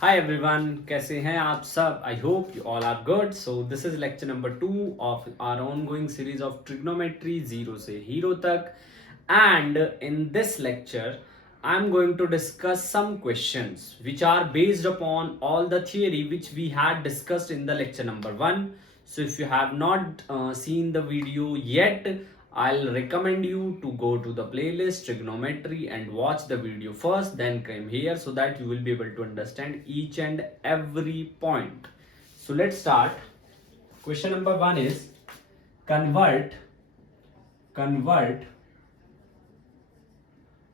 Hi everyone, कैसे हैं आप सब? I hope you all are good. So this is lecture number 2 of our ongoing series of trigonometry zero से hero तक. And in this lecture, I'm going to discuss some questions which are based upon all the theory which we had discussed in the lecture number 1. So if you have not seen the video yet, I'll recommend you to go to the playlist trigonometry and watch the video first, then come here so that you will be able to understand each and every point. So let's start. Question number 1 is convert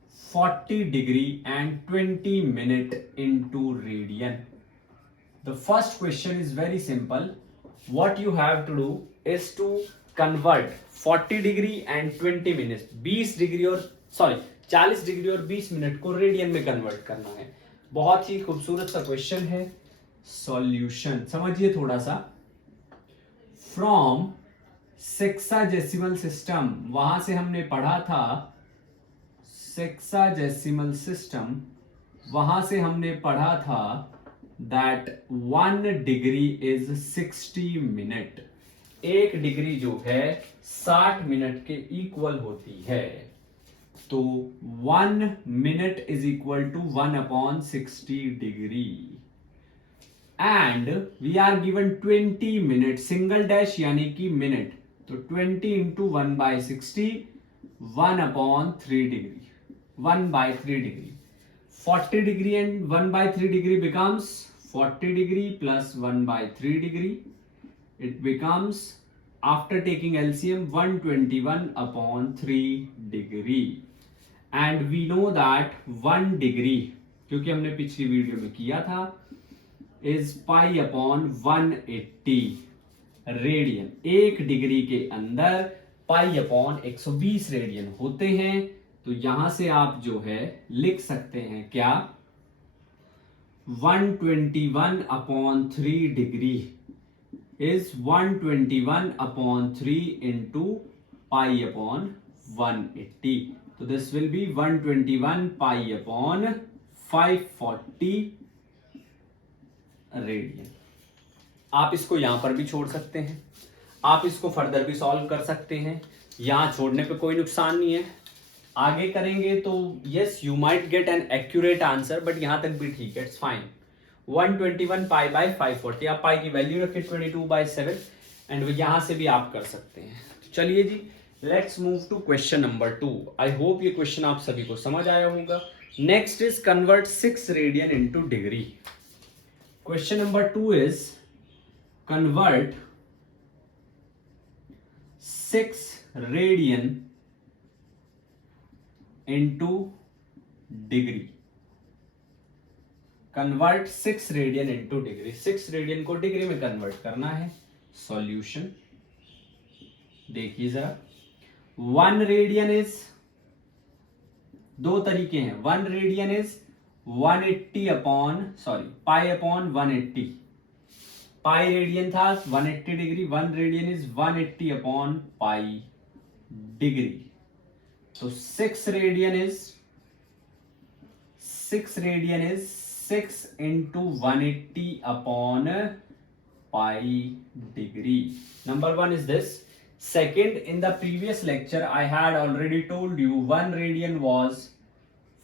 40 degree and 20 minute into radian. The first question is very simple. What you have to do is to convert 40 degree and 20 minute 20 degree और 40 degree और 20 minute को radian में convert करना है. बहुत ही खूबसूरत सा question है. सॉल्यूशन समझिए थोड़ा सा. फ्रॉम सेक्साजेसिमल सिस्टम, वहां से हमने पढ़ा था सेक्साजेसिमल सिस्टम, वहां से हमने पढ़ा था that 1 degree is 60 minute. 1 degree जो है 60 मिनट के इक्वल होती है. तो 1 minute is equal to 1/60 degree. And we are given 20 minute, single dash यानी कि मिनट, तो 20 into 1/60 1/3 degree, 1/3 degree. 40 degree and 1/3 degree becomes 40 degree plus 1/3 degree. It becomes, after taking LCM, 121/3 degree. And we know that 1 degree, क्योंकि हमने पिछली video में किया था, is pi/180 radian. 1 degree के अंदर pi/120 रेडियन होते हैं. तो यहां से आप जो है लिख सकते हैं क्या, 121/3 डिग्री इज 121/3 इंटू pi/180. तो this will be 121 pi/540 radian. आप इसको यहां पर भी छोड़ सकते हैं, आप इसको फर्दर भी सॉल्व कर सकते हैं. यहां छोड़ने पे कोई नुकसान नहीं है. आगे करेंगे तो yes you might get an accurate answer, but यहां तक भी ठीक है, इट्स फाइन. 121 pi/540, आप पाई की वैल्यू रखिए 22/7 एंड यहां से भी आप कर सकते हैं. तो चलिए जी, let's move to question number 2. I hope ये क्वेश्चन आप सभी को समझ आया होगा. Next is convert 6 radian into degree. Question number 2 is convert 6 radian into degree. Convert 6 radian into degree. 6 radian को डिग्री में कन्वर्ट करना है. सॉल्यूशन देखिए जरा. 1 रेडियन इज, दो तरीके हैं. 1 रेडियन इज 180/180. पाई रेडियन था 180 डिग्री. 1 रेडियन इज 180/पाई डिग्री. तो 6 radian is 6 into 180/pi degree. Number 1 is this. Second, in the previous lecture I had already told you 1 radian was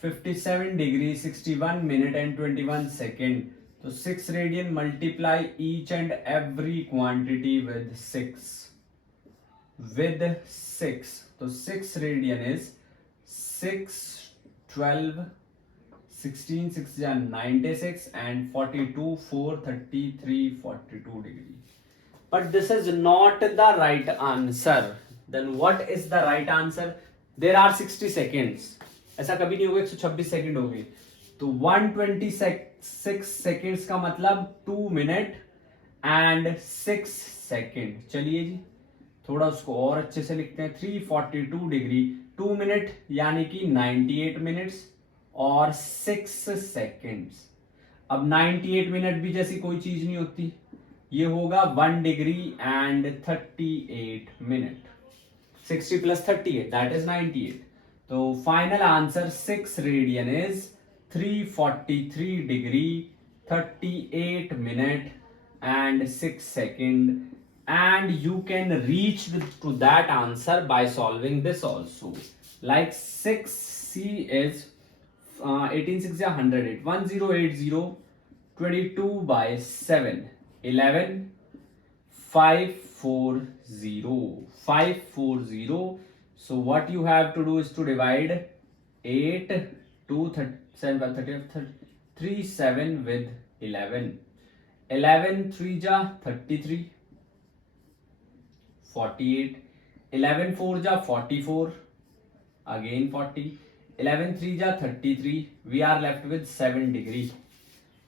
57 degree 61 minute and 21 second. So 6 radian, multiply each and every quantity with 6. तो 6 radian is 6, 12, 16, 6 96 and 42, 4, 33, 42 degree. But this is not the right answer. Then what is the right answer? There are 60 seconds. ऐसा कभी नहीं होगा 126 second हो गए. तो 126 seconds का मतलब 2 मिनट एंड 6 सेकेंड. चलिए जी, थोड़ा उसको और अच्छे से लिखते हैं. 342 डिग्री, 2 मिनट यानी कि 98 मिनट्स और 6 सेकेंड्स. अब 98 मिनट भी जैसी कोई चीज नहीं होती, ये होगा 1 degree and 38 minute. 60 + 38 that is 98. तो final answer 6 radian is 343 degree 38 minute and 6 second, and you can reach to that answer by solving this also. Like 6c is 18 6 108, 1080, 22 by 7, 11, 540, 540. So what you have to do is to divide 8 to 37 with 11. 11 3 ja 33, 48. 11 4 ja 44, again 40. 11 3 ja 33. We are left with 7 degree.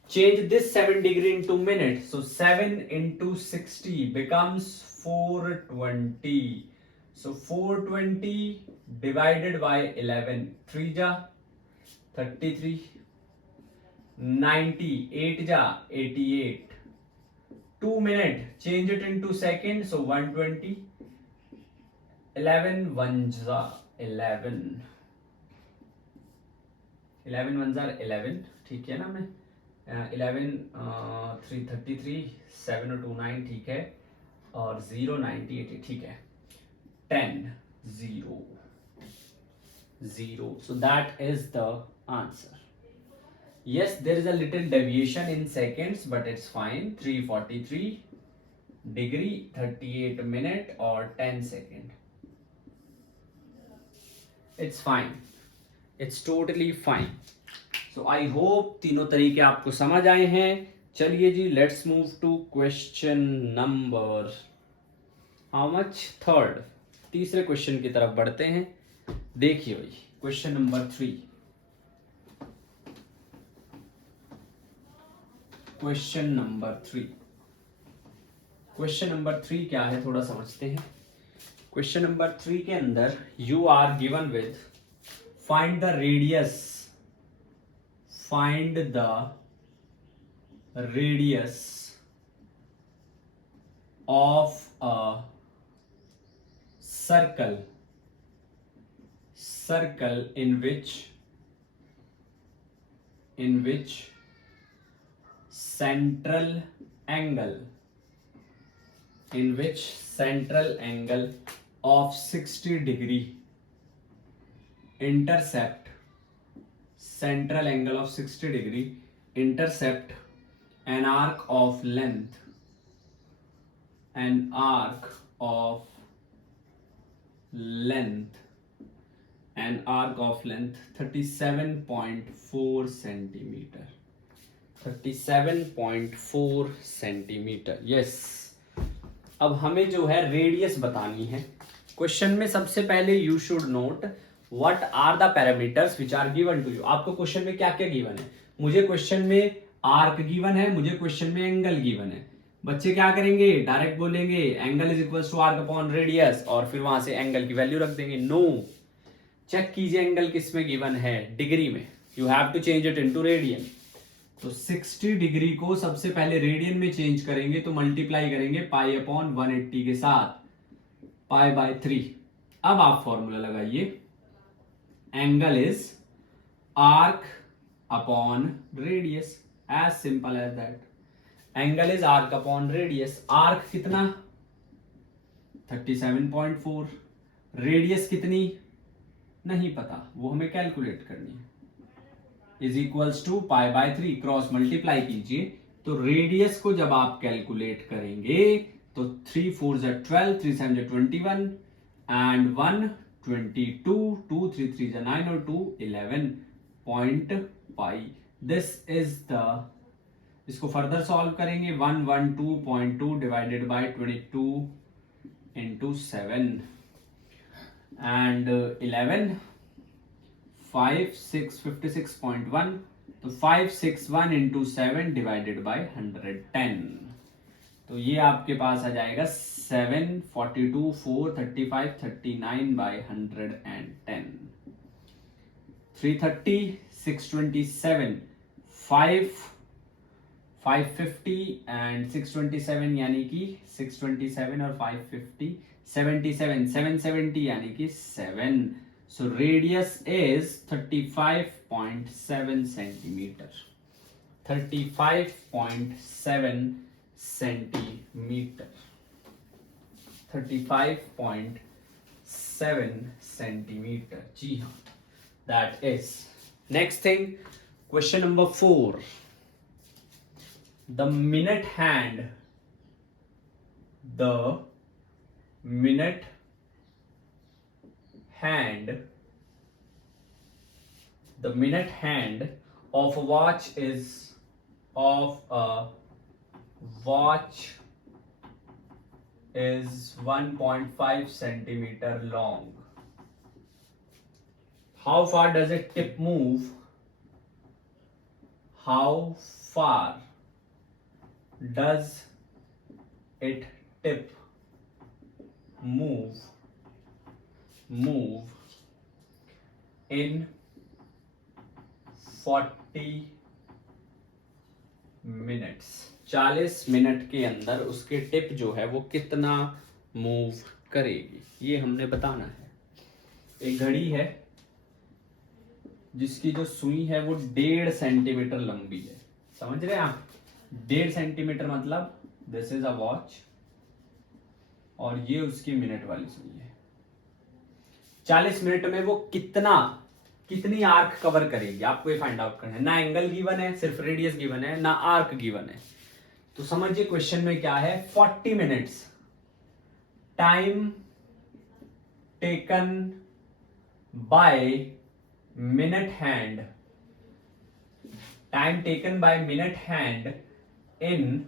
Change this 7 degree into minute. So 7 into 60 becomes 420. So 420 divided by 11. 3 ja 33. 90. 8 ja 88. 2 minute. Change it into second. So 120. 11 1s are 11. 11 1s are 11. ठीक है ना? मैं 11 333, 7 2 9 ठीक है, और 0 98 ठीक है. 10 0 0. So that is the answer. Yes, there is a little deviation in seconds, but it's fine. 343 degree, 38 minute or 10 second. It's fine. It's totally fine. So I hope तीनों तरीके आपको समझ आए हैं. चलिए जी, let's move to question number how much? Third. तीसरे question की तरफ बढ़ते हैं. देखिए भाई, question number 3. Question number 3. Question number 3 क्या है, थोड़ा समझते हैं. क्वेश्चन नंबर 3 के अंदर you are given with find the radius. Find the radius of a circle in which central angle of 60 degree intercept central angle of 60 degree intercept an arc of length 37.4 centimeter. 37.4 centimeter. Yes. अब हमें जो है radius बतानी है. Question में सबसे पहले you should note What are the parameters which are given to you? आपको क्वेश्चन में क्या क्या गिवन है. मुझे क्वेश्चन में आर्क गिवन है, मुझे क्वेश्चन में एंगल गिवन है. बच्चे क्या करेंगे, डायरेक्ट बोलेंगे angle is equal to arc upon radius और फिर वहां से एंगल की वैल्यू रख देंगे. नो, चेक कीजिए एंगल किस में गिवन है, डिग्री में. You have to change it into radian. तो 60 डिग्री को सबसे पहले रेडियन में चेंज करेंगे तो मल्टीप्लाई करेंगे पाई अपॉन 180 के साथ, पाई बाय 3. अब आप फॉर्मूला लगाइए. Angle is arc upon radius. As simple as that. Angle is arc upon radius. Arc कितना? 37.4. Radius कितनी? नहीं पता, वो हमें कैलकुलेट करनी है. Is equals to pi by 3. Cross multiply कीजिए तो रेडियस को जब आप कैलकुलेट करेंगे तो 3 4 12, 3 7 21 and 1 22, 2 3 3 9 और 2 11.5. दिस इज द, इसको फर्दर सॉल्व करेंगे. 112.2 डिवाइडेड बाय 22 into 7 and 11 56.1. तो 561 into 7 डिवाइडेड बाय 110. तो ये आपके पास आ जाएगा 7 42 4 35 39 बाय 110. 330 627 550 एंड 627 यानी कि 627 और 550 77 770 यानी कि 7. So radius is 35.7 centimeter. 35.7 centimetre, 35.7 centimetre, जी हाँ, that is. Next thing, question number 4, the minute hand, the minute hand, the minute hand of a watch is of a watch is 1.5 centimeter long. How far does it tip move? How far does it tip move in 40 minutes? 40 minute के अंदर उसके tip जो है वो कितना move करेगी, ये हमने बताना है। एक घड़ी है जिसकी जो सुई है वो 1.5 सेंटीमीटर लंबी है, समझ रहे हैं आप? 1.5 सेंटीमीटर मतलब दिस इज अ वॉच और ये उसकी मिनट वाली सुई है। 40 मिनट में वो कितनी आर्क कवर करेगी, आपको ये फाइंड आउट करना है। ना एंगल गिवन है, सिर्फ रेडियस गिवन है, ना आर्क गिवन है। तो समझिए क्वेश्चन में क्या है, 40 minutes, time taken by minute hand, time taken by minute hand in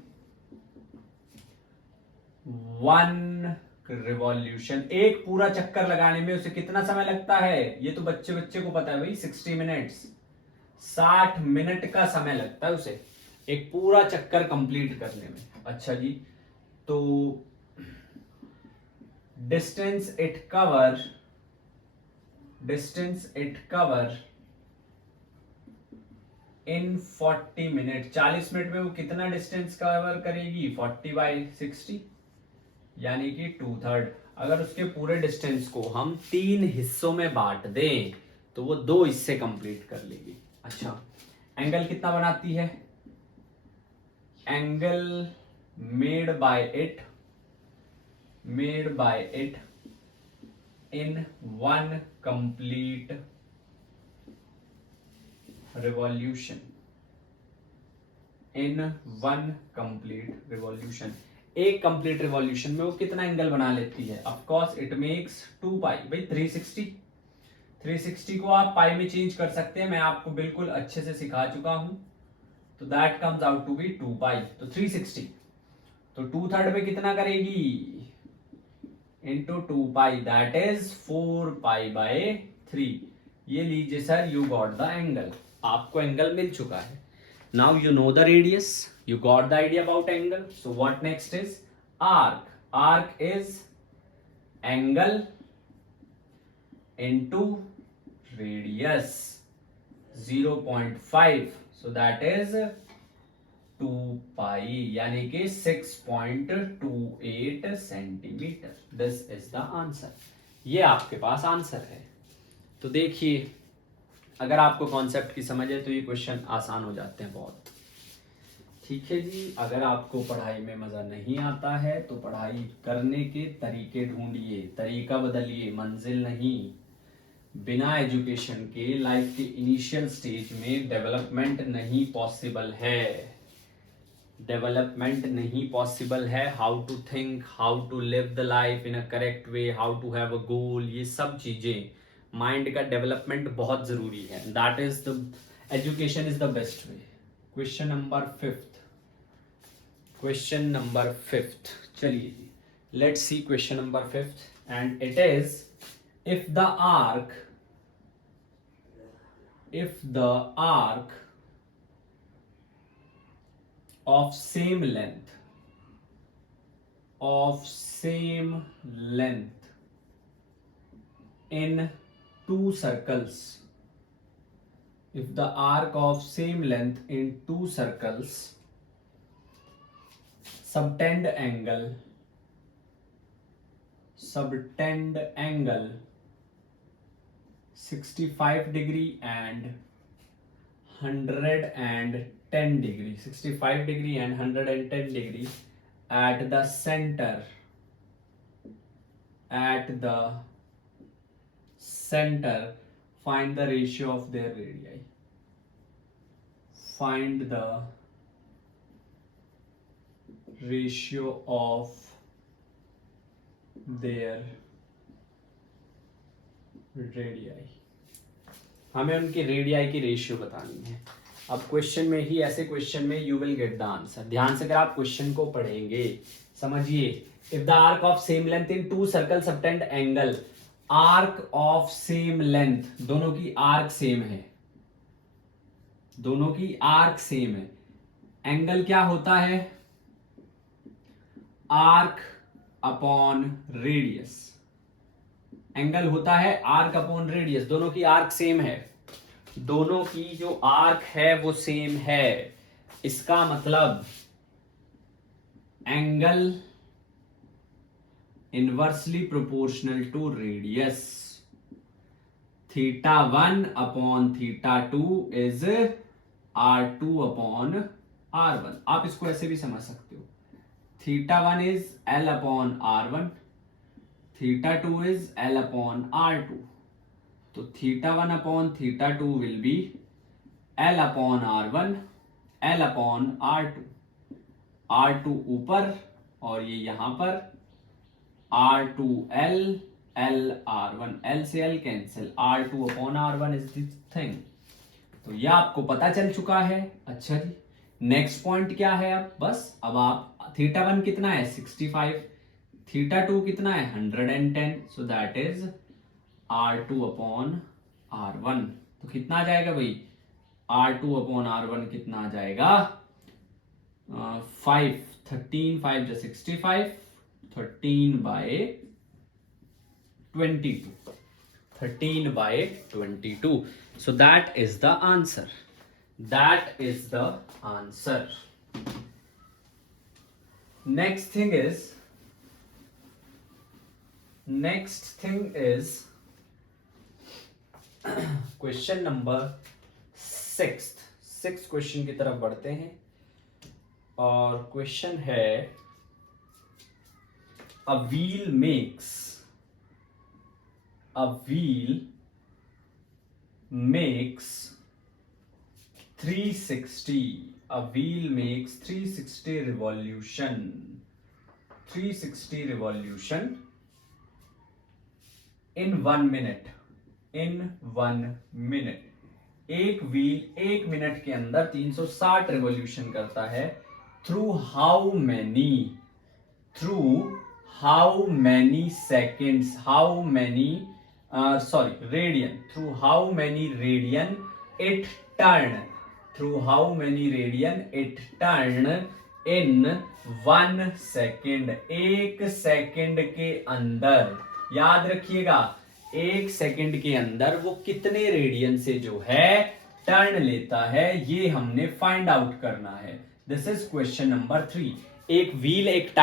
1 revolution. एक पूरा चक्कर लगाने में उसे कितना समय लगता है, ये तो बच्चे को पता है भाई, 60 मिनट्स, 60 मिनट का समय लगता है उसे एक पूरा चक्कर कंप्लीट करने में। अच्छा जी, तो distance it cover in 40 minute, 40 minute में वो कितना डिस्टेंस कवर करेगी, 40/60 यानी कि 2/3। अगर उसके पूरे डिस्टेंस को हम 3 हिस्सों में बांट दें तो वो 2 हिस्से कंप्लीट कर लेगी। अच्छा, एंगल कितना बनाती है, angle made by it in 1 complete revolution, एक कंप्लीट रिवॉल्यूशन में वो कितना एंगल बना लेती है? ऑफ कोर्स इट मेक्स 2 पाई, भाई 360 को आप पाई में चेंज कर सकते हैं, मैं आपको बिल्कुल अच्छे से सिखा चुका हूं। तो that comes out to be 2 pi, तो 360, तो 2/3 में कितना करेगी, into 2 pi, that is 4 pi. ये लीजिए sir, you got the angle, आपको एंगल मिल चुका है। Now you know the radius, you got the idea about angle. So what next is arc. Arc is angle into radius, 0.5. So that is 2 pi, यानी कि 6.28 centimetre. This is the answer. ये आपके पास answer है। तो देखिए, अगर आपको concept की समझ है तो ये क्वेश्चन आसान हो जाते हैं बहुत। ठीक है जी, अगर आपको पढ़ाई में मज़ा नहीं आता है तो पढ़ाई करने के तरीके ढूंढिए, तरीका बदलिए, मंजिल नहीं। बिना एजुकेशन के लाइफ के इनिशियल स्टेज में डेवलपमेंट नहीं पॉसिबल है। How to think, how to live the life in a correct way, how to have a goal, ये सब चीज़ें, माइंड का डेवलपमेंट बहुत जरूरी है। That is the education is the best way. Question number fifth, चलिए जी, let's see question number 5 and it is, if the arc of same length in 2 circles, if the arc of same length in 2 circles subtend angle 65 degree and 110 degree, 65 degree and 110 degree at the center. At the center, find the ratio of their radii. Find the ratio of their radii. हमें उनके radii की ratio बतानी है. अब question में ही, ऐसे question में you will get the answer. ध्यान से अगर आप क्वेश्चन को पढ़ेंगे, समझिए. If the arc of same length in two circle subtend angle. Arc of same length, दोनों की आर्क सेम है, दोनों की आर्क सेम है. एंगल क्या होता है? Arc upon radius. एंगल होता है आर्क अपॉन रेडियस. दोनों की आर्क सेम है, दोनों की जो आर्क है वो सेम है. इसका मतलब angle inversely proportional to radius. θ1 upon θ2 is R2 upon R1. आप इसको ऐसे भी समझ सकते हो. θ1 is L upon R1, θ2 is L upon R2. तो θ1 upon θ2 will be L upon R1, L upon R2. R2 ऊपर और ये यहां पर R2L, L R1. L से L cancel. R2 upon R1 is this thing. तो ये आपको पता चल चुका है. अच्छा जी, नेक्स्ट पॉइंट क्या है? अब बस अब आप θ1 कितना है? 65. θ2 कितना है? 110. सो that is R2 upon R1. तो कितना आ जाएगा भाई? R2 अपॉन R1 कितना आ जाएगा? 5. 13 5 जो 65. 13 by 22. 13 by 22. So that is the answer. That is the answer. Next thing is question number 6th question की तरफ बढ़ते हैं. और क्वेश्चन है, a wheel makes 360. A wheel makes 360 revolution in 1 minute. एक व्हील 1 मिनट के अंदर 360 रेवोल्यूशन करता है. Through how many seconds, radian. Through how many radian it turn. In 1 second. 1 second के अंदर, याद रखिएगा, 1 सेकेंड के अंदर वो कितने रेडियन से जो है टर्न लेता है, ये हमने फाइंड आउट करना है. This is question number 3. एक व्हील, एक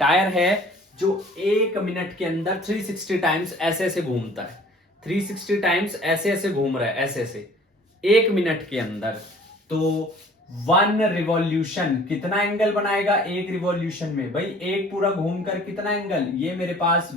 टायर है जो 1 मिनट के अंदर 360 टाइम्स ऐसे घूमता है. 360 टाइम्स ऐसे घूम रहा है, ऐसे 1 मिनट के अंदर. तो 1 रिवॉल्यूशन कितना एंगल बनाएगा? 1 रिवॉल्यूशन में भाई 1 पूरा घूमकर कितना एंगल? ये मेरे पास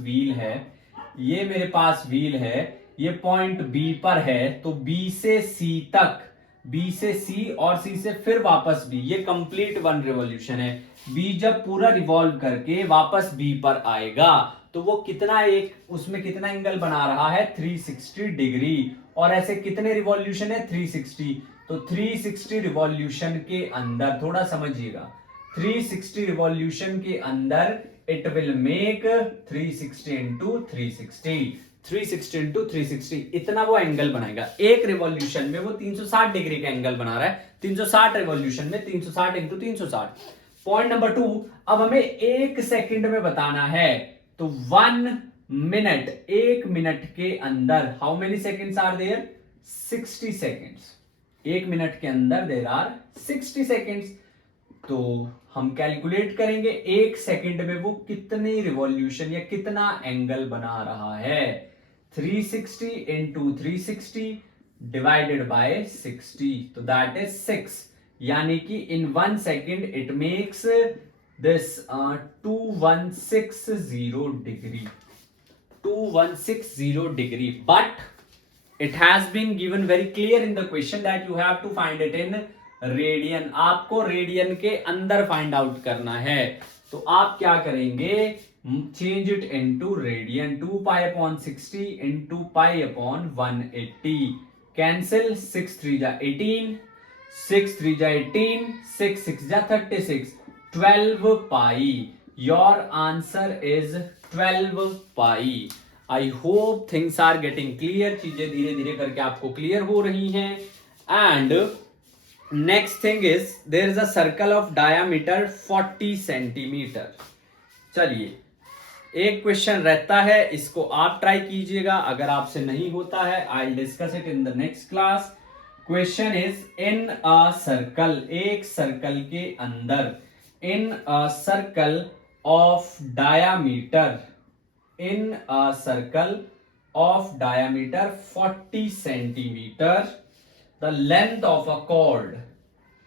व्हील है, ये पॉइंट B पर है. तो B से C तक, B से C और C से फिर वापस B, ये कंप्लीट 1 रिवॉल्यूशन है. B जब पूरा रिवॉल्व करके वापस B पर आएगा तो वो कितना, उसमें कितना एंगल बना रहा है? 360 डिग्री. और ऐसे कितने रिवॉल्यूशन है? 360. तो 360 रिवॉल्यूशन के अंदर, थोड़ा समझिएगा, 360 रिवॉल्यूशन के अंदर इट विल मेक 360 इंटू 360 इतना वो एंगल बनाएगा. 1 रिवॉल्यूशन में वो 360 डिग्री का एंगल बना रहा है. 360 रिवॉल्यूशन में 360 इंटू 360. पॉइंट नंबर 2, अब हमें 1 सेकेंड में बताना है. तो 1 मिनट, 1 मिनट के अंदर how many seconds are there? 60 seconds. 1 minute के अंदर देयर आर 60 सेकेंड्स. तो हम कैलकुलेट करेंगे 1 सेकेंड में वो कितनी रिवॉल्यूशन या कितना एंगल बना रहा है. 360 इंटू 360 डिवाइडेड बाय 60, तो दैट इज 6, यानी कि इन 1 second it makes this 2160 degree, 2160 degree, but it has been given very clear in the question that you have to find it in radian. आपको radian के अंदर find out करना है, तो आप क्या करेंगे, change it into radian. 2 pi upon 60 into pi upon 180, cancel, 6 3 जा 18, 6 3 जा 18, 6 6 जा 36, 12 पाई. योर आंसर इज 12 पाई. I hope things are getting clear. चीजें धीरे धीरे करके आपको क्लियर हो रही हैं. And next thing is there is a circle of diameter 40 centimetre. चलिए, एक क्वेश्चन रहता है, इसको आप ट्राई कीजिएगा. अगर आपसे नहीं होता है, I will discuss it in the next class. Question is in a circle, एक सर्कल के अंदर, in a circle of diameter, in a circle of diameter 40 centimeter, the length of a chord,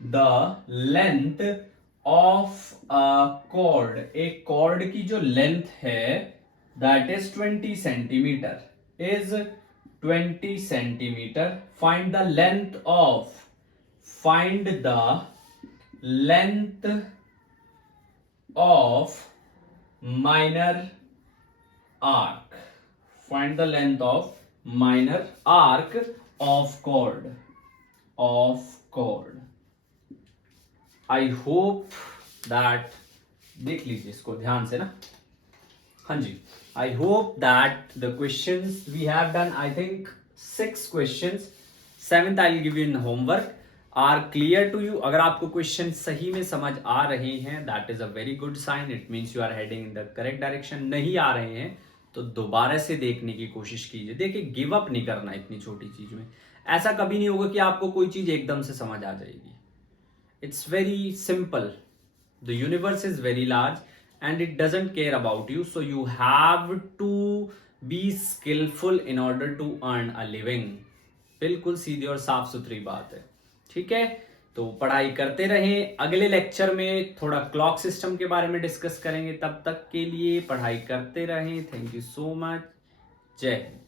the length of a chord, एक chord की जो length है that is 20 centimeter, is 20 centimeter. Find the length of minor arc. Find the length of minor arc of chord. I hope that, देख लीजिए इसको ध्यान से ना. हाँ जी, I hope that the questions we have done, I think 6 questions, 7th I will give you in homework, are clear to you. अगर आपको question सही में समझ आ रहे हैं, that is a very good sign. It means you are heading in the correct direction. नहीं आ रहे हैं तो दोबारा से देखने की कोशिश कीजिए. देखिए, गिव अप नहीं करना इतनी छोटी चीज में. ऐसा कभी नहीं होगा कि आपको कोई चीज एकदम से समझ आ जाएगी. It's very simple. The universe is very large and it doesn't care about you, so you have to be skillful in order to earn a living. बिल्कुल सीधी और साफ सुथरी बात है. ठीक है, तो पढ़ाई करते रहें. अगले लेक्चर में थोड़ा क्लॉक सिस्टम के बारे में डिस्कस करेंगे. तब तक के लिए पढ़ाई करते रहें. Thank you so much. जय हिंद.